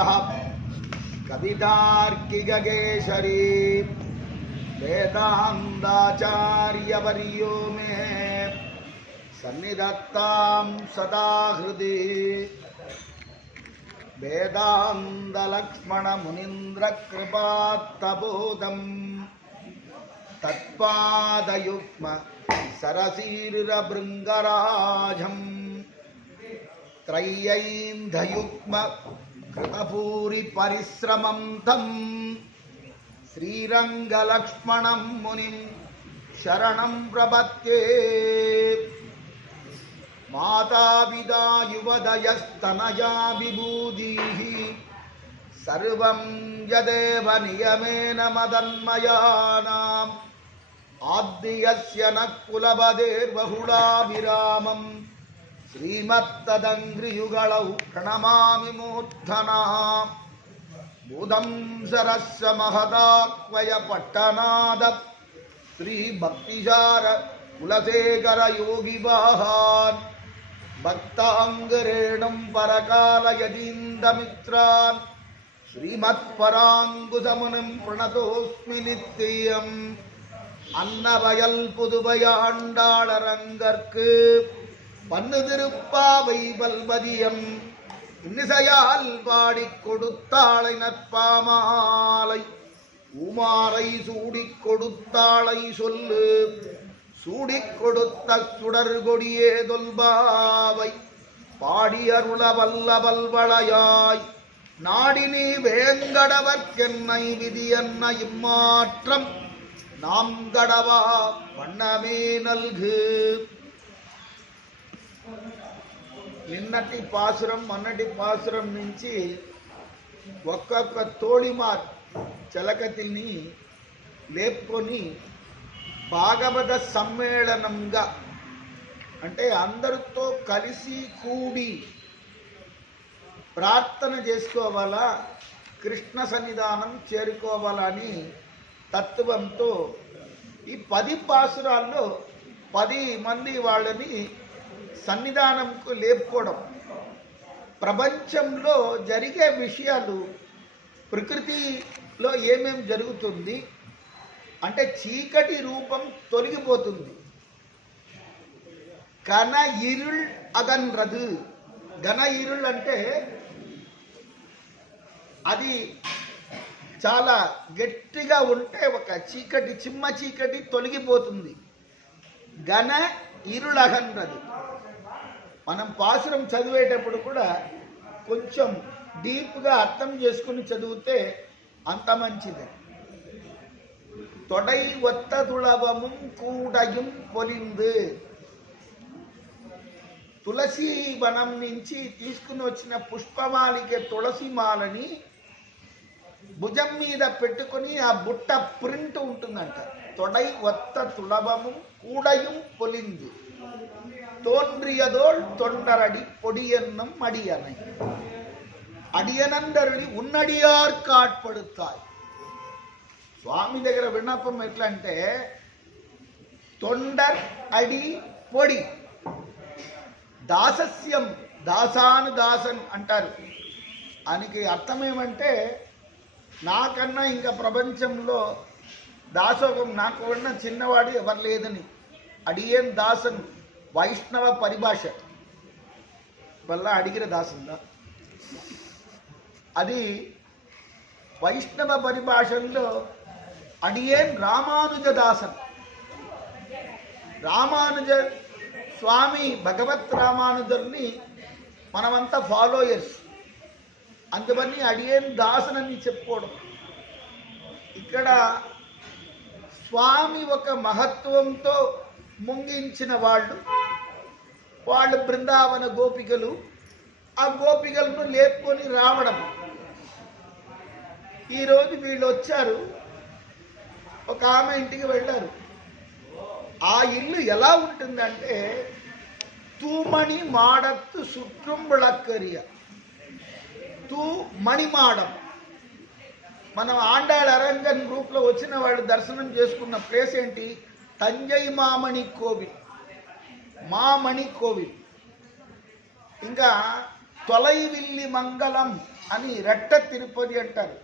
वेदान्तरामानुजः कवितार्किगगेशरी वेदान्ताचार्यवर्यो मे। सन्निधत्तां सदा हृदि वेदान्तलक्ष्मणमुनीन्द्रकृपात्तबोधम् तत्पादयुग्म सरसीरुरभृङ्गराजम्। त्रय्यैन्धयुग्म कृतभूरिपरिश्रमं तं श्रीरङ्गलक्ष्मणं मुनिं शरणं प्रपद्ये मातापिता युवदयस्तनया विभूतिः सर्वं यदेव नियमेन मदन्मयानाम्। आद्यस्य न कुलपदेर्बहुलाभिरामम् श्रीमत्तदङ्घ्रियुगलौ प्रणमामि मूर्धना बुधं सरस्य महदाक्वय पट्टनाद श्रीभक्तिसार कुलशेखर योगिवाहान् भक्ताङ्गरेणुं परकालयदीन्दमित्रान् श्रीमत्पराङ्कुशमुनिं प्रणतोऽस्मि नित्यम् அன்னவயல் புதுவை பண்ணு திருப்பாவை வல்மதியம் இன்னிசையால் பாடி கொடுத்தாளை நற்பாமாலை உமாரை சூடி கொடுத்தாளை சொல்லு. சூடி கொடுத்த சுடர் கொடியே தொல்பாவை. பாடி அருள வல்ல வல்வளையாய் நாடி நீ வேங்கடவர்க்கென்னை விதி என்ன இம்மாற்றம். நாம் கடவா பண்ணமே நல்கு. నిన్నటి పాసురం మొన్నటి పాసురం నుంచి ఒక్కొక్క తోడిమా చలకతిని లేపుకొని భాగవత సమ్మేళనంగా అంటే అందరితో కలిసి కూడి ప్రార్థన చేసుకోవాలా కృష్ణ సన్నిధానం చేరుకోవాలని తత్వంతో ఈ పది పాసురాల్లో పది మంది వాళ్ళని సన్నిధానంకు లేపుకోవడం. ప్రపంచంలో జరిగే విషయాలు ప్రకృతిలో ఏమేమి జరుగుతుంది అంటే చీకటి రూపం తొలగిపోతుంది. ఘన అదన్ అగన్రదు ఘన ఇరుள் అంటే అది చాలా గట్టిగా ఉంటే ఒక చీకటి చిమ్మ చీకటి తొలగిపోతుంది. ఘన ఇరుళగన్నది మనం పాసురం చదివేటప్పుడు కూడా కొంచెం డీప్గా అర్థం చేసుకుని చదివితే అంత మంచిది. తొడై ఒత్త తుళవముం కూడయం పొలిందు. తులసి వనం నుంచి తీసుకుని వచ్చిన పుష్పమాలిక తులసి మాలని భుజం మీద పెట్టుకొని ఆ బుట్ట ప్రింట్ ఉంటుందంట. తొడై ఒత్త తుళవము కూడయం పొలింది தோன்றியதோள் தொண்டரடி பொடியன்னும் அடியனை అడియనందరిని ఉన్నడియార్ కాట్పడుతాయి స్వామి దగ్గర విన్నపం ఎట్లా అంటే తొండర్ అడి పొడి దాసస్యం దాసాను దాసన్ అంటారు దానికి అర్థం ఏమంటే నాకన్నా ఇంకా ప్రపంచంలో దాసోగం నాకు ఉన్న చిన్నవాడు ఎవరు లేదని. అడిగేన్ దాసన్ వైష్ణవ పరిభాష. వల్ల అడిగిన దాసందా అది వైష్ణవ పరిభాషల్లో అడియేన్ రామానుజ దాసన్. రామానుజ స్వామి భగవత్ రామానుజుల్ని మనమంతా ఫాలోయర్స్. అందువల్ల అడియేన్ దాసన్ అని చెప్పుకోవడం. ఇక్కడ స్వామి ఒక మహత్వంతో ముంగించిన వాళ్ళు వాళ్ళు బృందావన గోపికలు. ఆ గోపికలను లేపుకొని రావడం. ఈరోజు వీళ్ళు వచ్చారు. ఒక ఆమె ఇంటికి వెళ్ళారు. ఆ ఇల్లు ఎలా ఉంటుందంటే తూమణి మాడత్తు సుற்றும் విళక్కరియ తూ మణిమాడం మనం ఆండాళ్ అరంగన్ గ్రూప్లో వచ్చిన వాడు దర్శనం చేసుకున్న ప్లేస్ ఏంటి? తంజై మామణి కోవిల్. మామణి కోవిల్. ఇంకా తొలైవిల్లి మంగళం అని రెట్ట తిరుపతి అంటారు.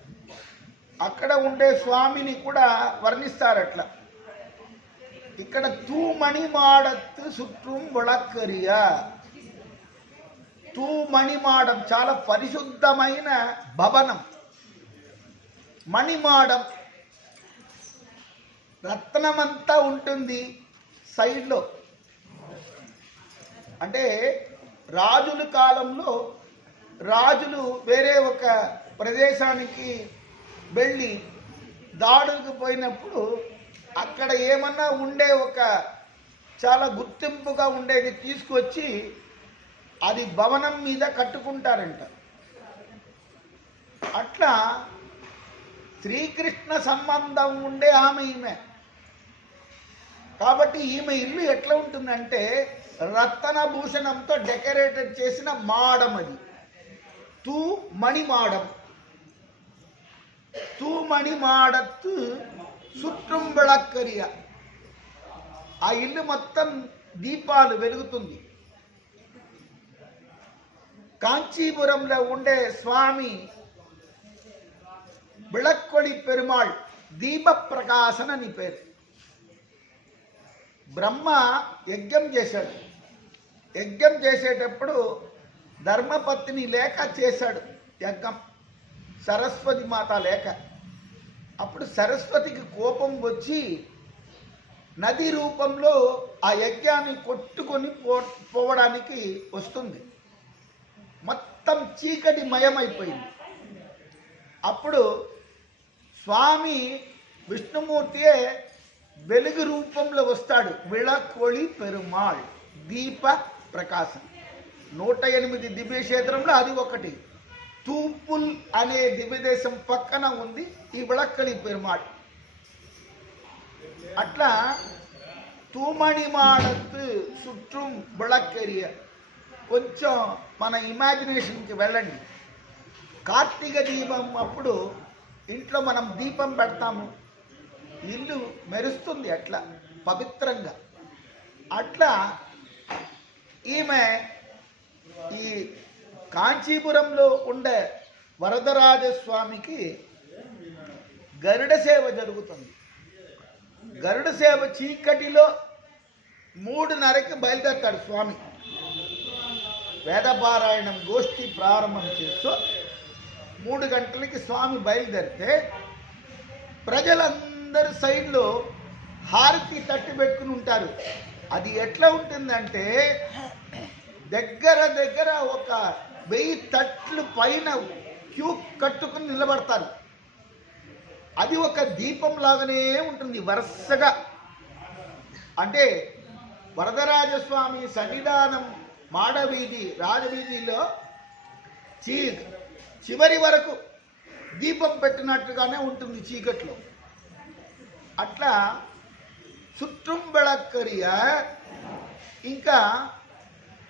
అక్కడ ఉండే స్వామిని కూడా వర్ణిస్తారు అట్లా ఇక్కడ తూమణి మాడత్తు చుట్టూ విళక్కరియా. తూమణిమాడం చాలా పరిశుద్ధమైన భవనం. మణిమాడం. రత్నమంతా ఉంటుంది సైడ్లో. అంటే రాజుల కాలంలో రాజులు వేరే ఒక ప్రదేశానికి వెళ్ళి దాడులకు పోయినప్పుడు అక్కడ ఏమన్నా ఉండే ఒక చాలా గుర్తింపుగా ఉండేది తీసుకొచ్చి అది భవనం మీద కట్టుకుంటారంట. అట్లా శ్రీకృష్ణ సంబంధం ఉండే ఆమె ఈమె. కాబట్టి ఈమె ఇల్లు ఎట్లా ఉంటుందంటే రత్తన భూషణంతో డెకరేటెడ్ చేసిన మాడం అది. తూ మణి మాడం. తూ మణి మాడత్తు చుట్టం ఆ ఇల్లు మొత్తం దీపాలు వెలుగుతుంది. కాంచీపురంలో ఉండే స్వామి విళక్కొడి పెరుమాళ్ దీప ప్రకాశన్ అని పేరు బ్రహ్మ యజ్ఞం చేశాడు యజ్ఞం చేసేటప్పుడు ధర్మపత్ని లేక చేశాడు యజ్ఞం సరస్వతి మాత లేక అప్పుడు సరస్వతికి కోపం వచ్చి నది రూపంలో ఆ యజ్ఞాన్ని కొట్టుకొని పో పోవడానికి వస్తుంది మొత్తం చీకటి మయమైపోయింది అప్పుడు స్వామి విష్ణుమూర్తియే వెలుగు రూపంలో వస్తాడు. విళకొళి పెరుమాళ్ దీప ప్రకాశం. నూట ఎనిమిది దివ్యక్షేత్రంలో అది ఒకటి. తూపుల్ అనే దివ్యదేశం పక్కన ఉంది ఈ విళక్కళి పెరుమాళ్. అట్లా తూమణిమాడత్తు చుట్టూ విళక్కెరియ కొంచెం మన ఇమాజినేషన్కి వెళ్ళండి. కార్తీక దీపం అప్పుడు ఇంట్లో మనం దీపం పెడతాము. ఇల్లు మెరుస్తుంది అట్లా పవిత్రంగా. అట్లా ఈమె ఈ కాంచీపురంలో ఉండే వరదరాజస్వామికి గరుడ సేవ జరుగుతుంది. గరుడ సేవ చీకటిలో మూడున్నరకి బయలుదేరతాడు స్వామి. వేదపారాయణం గోష్ఠి ప్రారంభం చేస్తూ మూడు గంటలకి స్వామి బయలుదేరితే ప్రజలందరూ సైడ్లో హారతి తట్టి పెట్టుకుని ఉంటారు. అది ఎట్లా ఉంటుందంటే దగ్గర దగ్గర ఒక వెయ్యి తట్లు పైన క్యూ కట్టుకుని నిలబడతారు. అది ఒక దీపం లాగానే ఉంటుంది వరుసగా. అంటే వరదరాజస్వామి సన్నిధానం మాడవీధి రాజవీధిలో చీ చివరి వరకు దీపం పెట్టినట్టుగానే ఉంటుంది చీకట్లో. అట్లా చుట్టం బెళక్కరియ ఇంకా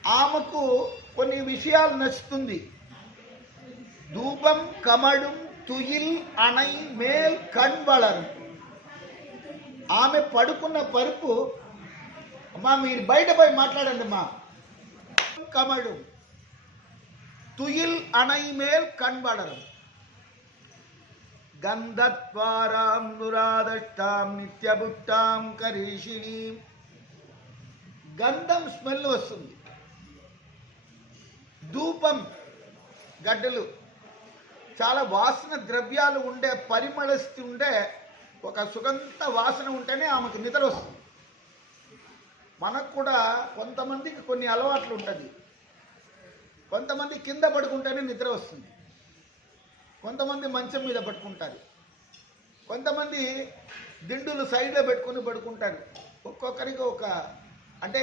ఆమెకు కొన్ని విషయాలు నచ్చుతుంది. ధూపం కమడం తుయిల్ అణై మేల్ కణ్వళరు ఆమె పడుకున్న పరుపు అమ్మా మీరు బయట పోయి మాట్లాడండి అమ్మా. కమడు துயில் அணைமேல் கண்படரும் கந்தத்வாராம் நுராதஷ்டாம் నిత్యబుట్టాం కరీషిణీం గంధం స్మెల్ వస్తుంది ధూపం గడ్డలు చాలా వాసన ద్రవ్యాలు ఉండే పరిమళిస్తూ ఉండే ఒక సుగంధ వాసన ఉంటేనే ఆమెకు నిద్ర వస్తుంది మనకు కూడా కొంతమందికి కొన్ని అలవాట్లు ఉంటుంది కొంతమంది కింద పడుకుంటేనే నిద్ర వస్తుంది. కొంతమంది మంచం మీద పట్టుకుంటారు కొంతమంది దిండులు సైడ్లో పెట్టుకొని పడుకుంటారు. ఒక్కొక్కరికి ఒక అంటే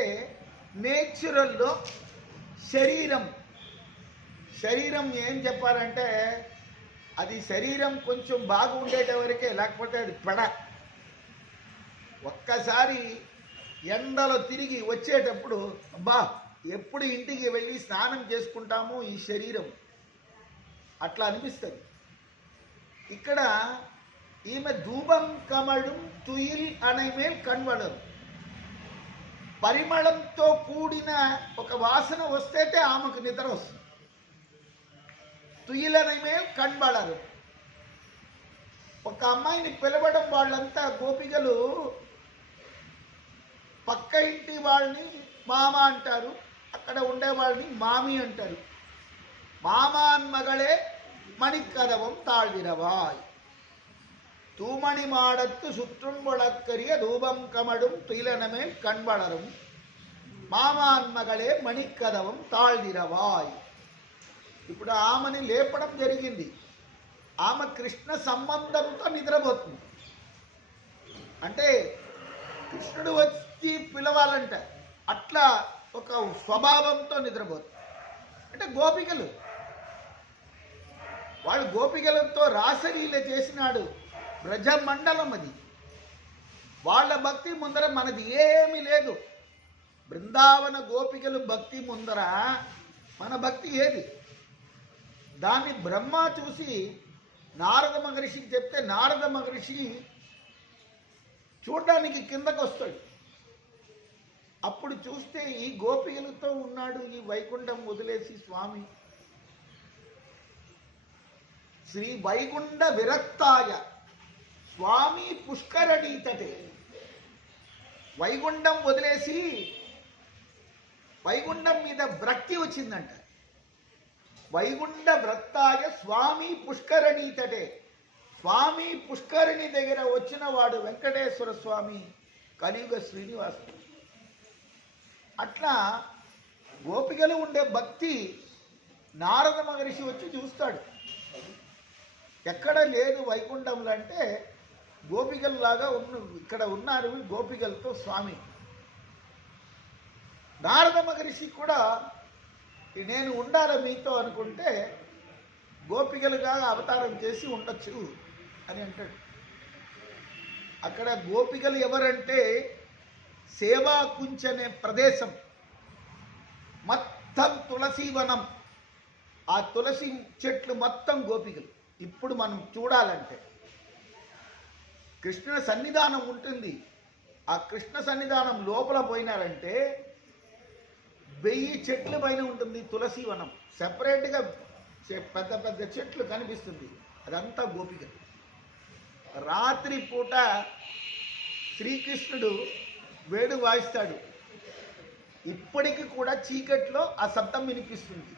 నేచురల్లో శరీరం శరీరం ఏం చెప్పాలంటే అది శరీరం కొంచెం బాగుండేట వరకే లేకపోతే అది పెడ. ఒక్కసారి ఎండలో తిరిగి వచ్చేటప్పుడు బా ఎప్పుడు ఇంటికి వెళ్ళి స్నానం చేసుకుంటామో ఈ శరీరం. అట్లా అనిపిస్తుంది. ఇక్కడ ఈమె ధూపం కమళం తుయిల్ అనే మేల్ కన్వడం పరిమళంతో కూడిన ఒక వాసన వస్తేటే ఆమెకు నిద్ర వస్తుంది. తుయిలని మేల్ కనబడరు ఒక అమ్మాయిని పిలవడం వాళ్ళంతా గోపికలు పక్క ఇంటి వాళ్ళని మామ అంటారు. అక్కడ ఉండేవాడిని మామి అంటారు మామాన్ మగళే మణికదవం తాழ்విరవాయ్ தூமணி மாடத்து சுற்றும் வழக்கரிய தூபம் கமடும் துயிலனமேல் கண் வளரும் மாமான் మగళే మణికదవం తాళ్దిరవాయ్ ఇప్పుడు ఆమెని లేపడం జరిగింది ఆమె కృష్ణ సంబంధంతో నిద్రపోతుంది అంటే కృష్ణుడు వచ్చి పిలవాలంట అట్లా ఒక స్వభావంతో నిద్రపోతుంది అంటే గోపికలు. వాళ్ళు గోపికలతో రాసలీల చేసినాడు బ్రజమండలం అది. వాళ్ళ భక్తి ముందర మనది ఏమీ లేదు. బృందావన గోపికలు భక్తి ముందర మన భక్తి ఏది? దాన్ని బ్రహ్మ చూసి నారద మహర్షికి చెప్తే నారద మహర్షి చూడడానికి కిందకు వస్తాడు అప్పుడు చూస్తే ఈ గోపికలతో ఉన్నాడు ఈ వైకుంఠం వదిలేసి స్వామి. శ్రీ వైకుంఠ విరక్తాయ. స్వామి పుష్కరణీతటే వైకుంఠం వదిలేసి వైకుంఠం మీద భక్తి వచ్చిందంట. వైకుంఠ వ్రత్తాయ స్వామి పుష్కరణీతటే స్వామి పుష్కరిణి దగ్గర వచ్చిన వాడు వెంకటేశ్వర స్వామి కలియుగ శ్రీనివాసుడు. అట్లా గోపికలు ఉండే భక్తి నారద మహర్షి వచ్చి చూస్తాడు. ఎక్కడ లేదు వైకుంఠంలో అంటే గోపికల్లాగా ఉన్న ఇక్కడ ఉన్నారు గోపికలతో స్వామి. నారద మహర్షి కూడా నేను ఉండాలి మీతో అనుకుంటే గోపికలుగా అవతారం చేసి ఉండొచ్చు అని అంటాడు. అక్కడ గోపికలు ఎవరంటే సేవాకుంచ్ అనే ప్రదేశం. మొత్తం తులసీవనం ఆ తులసి చెట్లు మొత్తం గోపికలు. ఇప్పుడు మనం చూడాలంటే కృష్ణ సన్నిధానం ఉంటుంది. ఆ కృష్ణ సన్నిధానం లోపల పోయినారంటే వెయ్యి చెట్ల పైన ఉంటుంది తులసి వనం. సెపరేట్గా పెద్ద పెద్ద చెట్లు కనిపిస్తుంది. అదంతా గోపిక రాత్రి పూట శ్రీకృష్ణుడు వేడు వాయిస్తాడు. ఇప్పటికీ కూడా చీకట్లో ఆ శబ్దం వినిపిస్తుంది.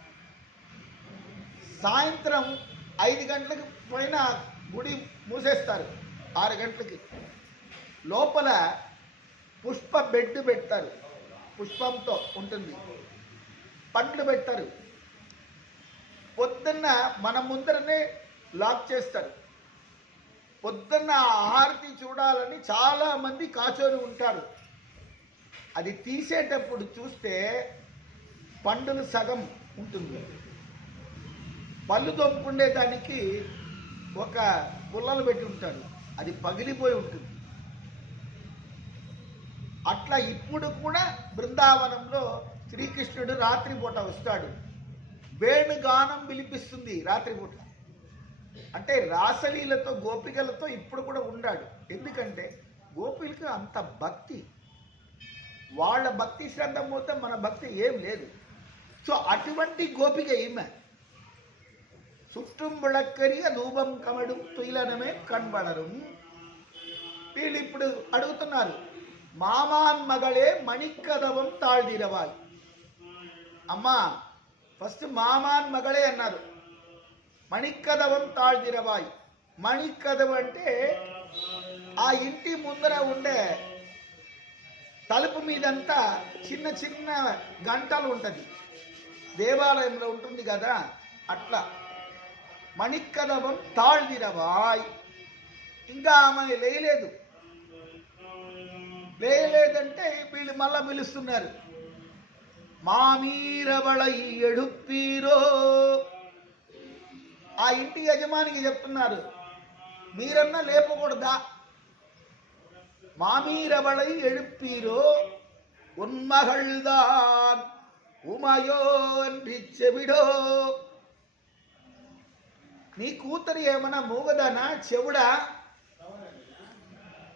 సాయంత్రం ఐదు గంటలకు పైన గుడి మూసేస్తారు. ఆరు గంటలకి. లోపల పుష్ప బెడ్ పెడతారు. పుష్పంతో ఉంటుంది. పండ్లు పెడతారు. పొద్దున్న మన ముందరనే లాక్ చేస్తారు. పొద్దున్న ఆహారతి చూడాలని చాలామంది కాచోరు ఉంటారు. అది తీసేటప్పుడు చూస్తే పండులు సగం ఉంటుంది. పళ్ళు తొప్పుకునే దానికి ఒక పుల్లలు పెట్టి ఉంటాడు అది పగిలిపోయి ఉంటుంది. అట్లా ఇప్పుడు కూడా బృందావనంలో శ్రీకృష్ణుడు రాత్రిపూట వస్తాడు. వేణుగానం విలిపిస్తుంది రాత్రిపూట. అంటే రాసలీలతో గోపికలతో ఇప్పుడు కూడా ఉన్నాడు ఎందుకంటే గోపికలకు అంత భక్తి. వాళ్ళ భక్తి శ్రద్ధ పోతే మన భక్తి ఏం లేదు సో అటువంటి గోపిక ఈమె చుట్టూ விளக்கரிய ధూపం కమడు తులనమే కనబడరు వీళ్ళు ఇప్పుడు అడుగుతున్నారు మామాన్ మగళే మణికదవం తాళ్దిరవాల్ అమ్మా ఫస్ట్ మామాన్ మగళే అన్నారు మణికదవం తాళ్దిరవాయ్ మణికదవం అంటే ఆ ఇంటి ముందర ఉండే మీదంతా చిన్న చిన్న గంటలు ఉంటుంది. దేవాలయంలో ఉంటుంది కదా అట్లా. మణికదవం తాళ్దిరవాయ్ ఇంకా ఆమె లేయలేదు. లేయలేదంటే వీళ్ళు మళ్ళా పిలుస్తున్నారు. మామీరవళై ఎడుప్పీరో. ఆ ఇంటి యజమానికి చెప్తున్నారు మీరన్నా లేపకూడదా? మామీరవళై ఎడుప్పీరో. உன்மகள்தான் உமையோ அன்றி చెవిడో నీ కూతురు ఏమన్నా మూగదనా చెవుడా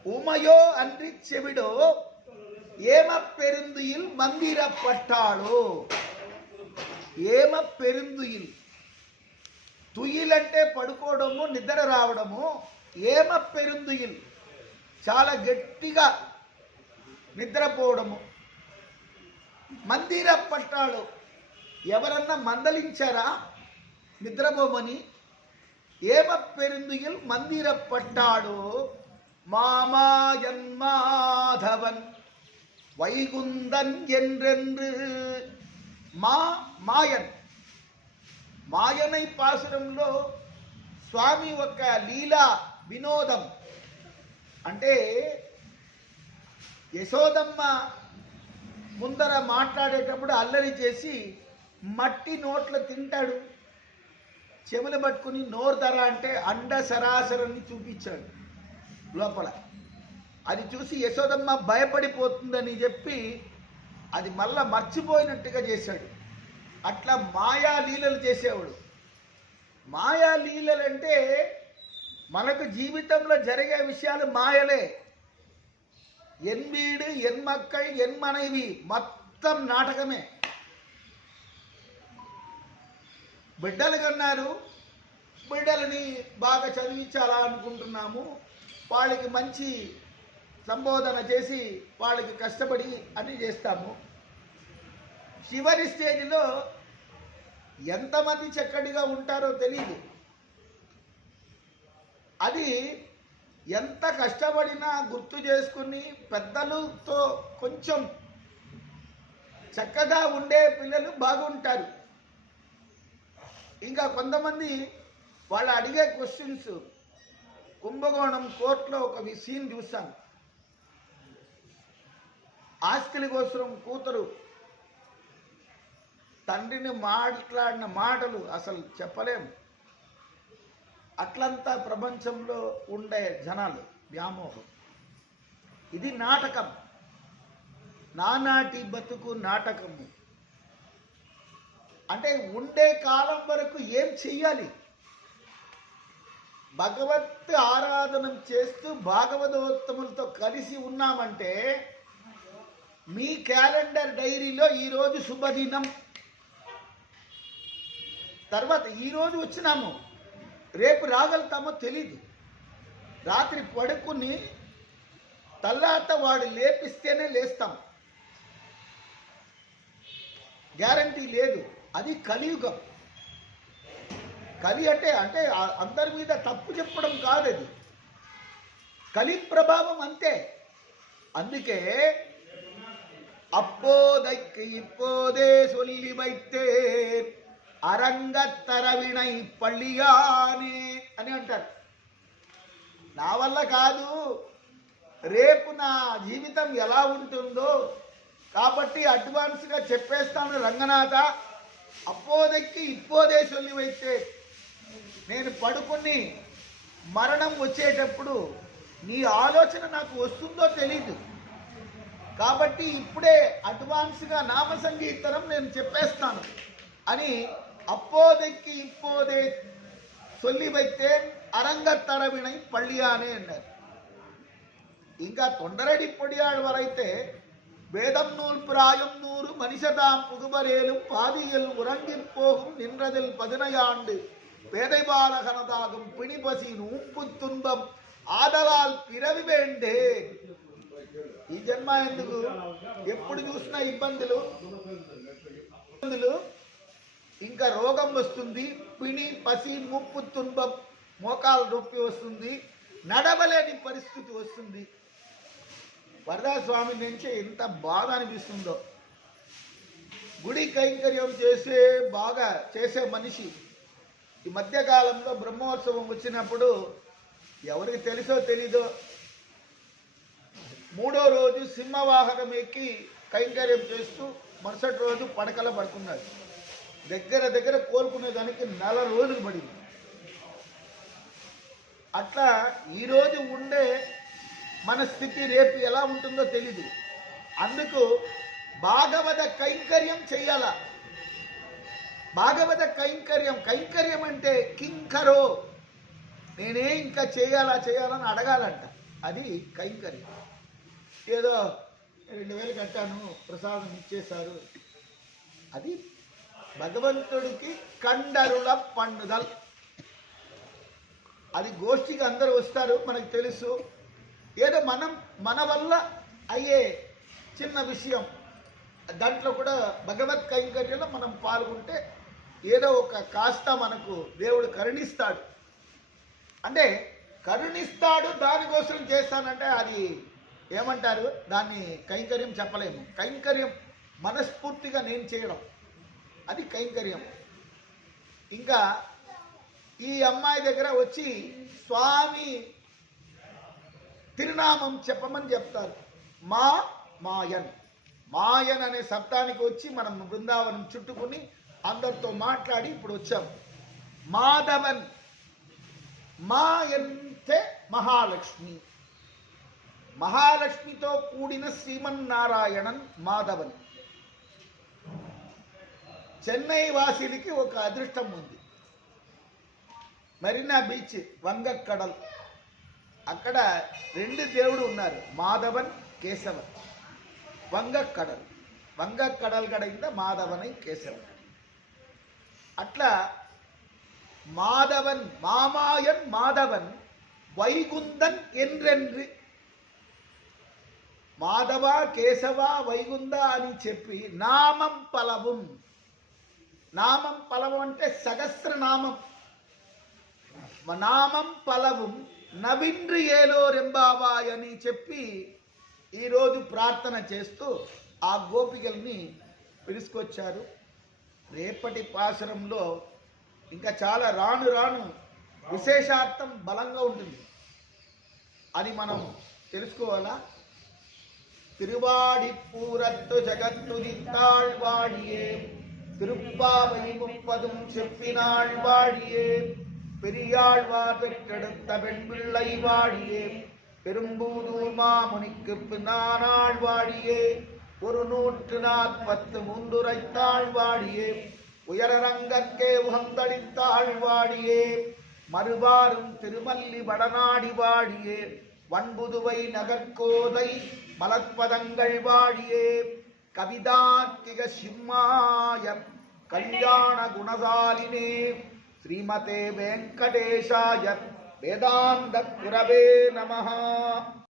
ఉమయో అన్రి చెవిడో ఏమ పెరుందుయిల్ మందిర పట్టాడు ఏమ పెరుందుయిల్ తుయిలంటే పడుకోవడము నిద్ర రావడము ఏమ పెరుందుయిల్ చాలా గట్టిగా నిద్రపోవడము మందిర పట్టాడు ఎవరన్నా మందలించారా నిద్రపోమని ఏమ పెరుందుయిల్ మందిర పట్టాడు மாமாயன்மாதவன் வைகுந்தன் என்றென்று మా మాయన్ మాయనై పాసురంలో స్వామి ఒక లీలా వినోదం అంటే యశోదమ్మ ముందర మాట్లాడేటప్పుడు అల్లరి చేసి మట్టి నోట్లో తింటాడు. చెవులు పట్టుకుని నోరు ధర అంటే అండ సరాసరాన్ని చూపించాడు లోపల. అది చూసి యశోదమ్మ భయపడిపోతుందని చెప్పి అది మళ్ళా మర్చిపోయినట్టుగా చేశాడు. అట్లా మాయా లీలలు చేసేవాడు. మాయా లీలలు అంటే మనకు జీవితంలో జరిగే విషయాలు మాయలే. என் வீடு ఎన్ மக்கள் என் மனைவி మొత్తం నాటకమే. బిడ్డలు కన్నారు బిడ్డలని బాగా చదివించాలా అనుకుంటున్నాము. వాళ్ళకి మంచి సంబోధన చేసి వాళ్ళకి కష్టపడి అన్ని చేస్తాము. చివరి స్టేజ్లో ఎంతమంది చక్కటిగా ఉంటారో తెలియదు అది ఎంత కష్టపడినా గుర్తు చేసుకుని పెద్దలతో కొంచెం చక్కగా ఉండే పిల్లలు బాగుంటారు. ఇంకా కొంతమంది వాళ్ళు అడిగే క్వశ్చన్స్ కుంభకోణం కోర్టులో ఒక సీన్ చూశాను. ఆస్తుల కోసం కూతురు తండ్రిని మాట్లాడిన మాటలు అసలు చెప్పలేము. అట్లంతా ప్రపంచంలో ఉండే జనాలు వ్యామోహం. ఇది నాటకం. నానాటి బతుకు నాటకము. అంటే ఉండే కాలం వరకు ఏం చెయ్యాలి? భగవత్ ఆరాధనం చేస్తూ భాగవతోత్తములతో కలిసి ఉన్నామంటే మీ క్యాలెండర్ డైరీలో ఈరోజు శుభదినం. తర్వాత ఈరోజు వచ్చినాము. రేపు రాగలుగుతామో తెలీదు రాత్రి పడుకుని తల్లాత వాడు లేపిస్తేనే లేస్తాం గ్యారంటీ లేదు అది కలియుగం కలి అంటే అంటే ఆ- అందరి మీద తప్పు చెప్పడం కాదు అది కలి ప్రభావం అంతే అందుకే அப்போதைக்கு இப்போதே சொல்லி வைத்தேன் అరంగతరవిణై పళ్ళియానే అని అంటారు. నా వల్ల కాదు రేపు నా జీవితం ఎలా ఉంటుందో కాబట్టి అడ్వాన్స్గా చెప్పేస్తాను రంగనాథ. అప్పోదెక్కి ఇప్పోదే సొల్లి వైతే నేను పడుకుని మరణం వచ్చేటప్పుడు నీ ఆలోచన నాకు వస్తుందో తెలీదు. కాబట్టి ఇప్పుడే అడ్వాన్స్గా నామ సంగీతనం నేను చెప్పేస్తాను అని అప్పోదెక్కి ఇప్పోదే సొల్లి వైతే అరంగత్తరవిణై పళ్ళియానే అన్నారు ఇంకా తొండరడి పొడియాడవరైతే வேதம் நூல் பிராயம் நூறு மனிஷதாம் புகுபரேலும் பாதியில் உறங்கிப் போகும் நின்றதில் பதினையாண்டு பேதை பாலகனதாகும் பிணிபசி ஊப்பு துன்பம் ఆదలాల్ పిరవి వేండే ఈ జన్మ ఎందుకు ఎప్పుడు చూసినా ఇబ్బందులు ఇబ్బందులు ఇంకా రోగం వస్తుంది పిణి పసి ముప్పు తుంబం మోకాలు నొప్పి వస్తుంది నడవలేని పరిస్థితి వస్తుంది. వరదాస్వామి నుంచే ఎంత బాధ అనిపిస్తుందో. గుడి కైంకర్యం చేసే బాగా చేసే మనిషి. ఈ మధ్యకాలంలో బ్రహ్మోత్సవం వచ్చినప్పుడు ఎవరికి తెలుసో తెలీదో. మూడో రోజు సింహవాహనం ఎక్కి కైంకర్యం చేస్తూ మరుసటి రోజు పడకల పడుకున్నాడు. దగ్గర దగ్గర కోలుకునేదానికి నెల రోజులు పడింది. అట్లా ఈరోజు ఉండే మన స్థితి రేపు ఎలా ఉంటుందో తెలీదు. అందుకు భాగవత కైంకర్యం చెయ్యాల. భాగవత కైంకర్యం కైంకర్యం అంటే కింకరో. నేనే ఇంకా చేయాలా చేయాలని అడగాలంట. అది కైంకర్యం. ఏదో రెండు వేలు కట్టాను ప్రసాదం ఇచ్చేశారు. అది భగవంతుడికి కండరుల పండుదల్. అది గోష్ఠికి అందరూ వస్తారు మనకు తెలుసు. ఏదో మనం మన వల్ల అయ్యే చిన్న విషయం. దాంట్లో కూడా భగవత్ కైంకర్యంలో మనం పాల్గొంటే ఏదో ఒక కాస్త మనకు దేవుడు కరుణిస్తాడు. అంటే కరుణిస్తాడు దానికోసం చేస్తానంటే అది ఏమంటారు? దాన్ని కైంకర్యం చెప్పలేము. కైంకర్యం మనస్ఫూర్తిగా నేను చేయడం. అది కైంకర్యం. ఇంకా ఈ అమ్మాయి దగ్గర వచ్చి స్వామి తిరునామం చెప్పమని చెప్తారు. మా మాయన్. మాయన్ అనే శబ్దానికి వచ్చి మనం బృందావనం చుట్టుకుని అందరితో మాట్లాడి ఇప్పుడు వచ్చాం. మాధవన్. మాయంతే మహాలక్ష్మి. మహాలక్ష్మితో కూడిన శ్రీమన్నారాయణన్ మాధవన్. చెన్నై వాసినికి ఒక అదృష్టం ఉంది మరీనా బీచ్ వంగక్కడల్ అక్కడ రెండు దేవుడు ఉన్నారు మాధవన్ కేశవన్ వంగక్కడల్ వంగక్కడల్ కడగింద మాధవనై కేశవన్ అట్లా மாதவன் மாமாயன் மாதவன் வைகுந்தன் என்றென்று మాధవ కేశవ వైగుంద అని చెప్పి నామం పలవం నామం పలవం అంటే సహస్ర నామం నామం పలవం నవిండ్రి ఏలో రెంబావాయ్ అని చెప్పి ఈరోజు ప్రార్థన చేస్తూ ఆ గోపికల్ని పిలుచుకొచ్చారు రేపటి పాశరంలో ఇంకా చాలా రాను రాను విశేషార్థం బలంగా ఉంటుంది అది మనం తెలుసుకోవాలా திருவாடிப்பூரத்து ஜகத்துதித்தாள் வாழியே திருப்பாவை முப்பதும் செப்பினாள் வாழியே பெரியாழ்வார் பெற்றெடுத்த பெண் பிள்ளை வாழியே பெரும்பூதூர் மாமுனிக்கு பின்னானாள் வாழியே ஒரு நூற்று நாற்பத்து முந்துரைத்தாள் வாழியே உயரரங்கற்கே உகந்தளித்தாள் வாழியே மறுவாரும் திருமல்லி வடநாடி வாழியே வன்புதுவை நகர்கோதை மலர்பதங்கள் வாழியே कविदात्तिकसिंहाय कल्याणगुणशालिने श्रीमते वेङ्कटेशाय वेदान्तगुरवे नमः।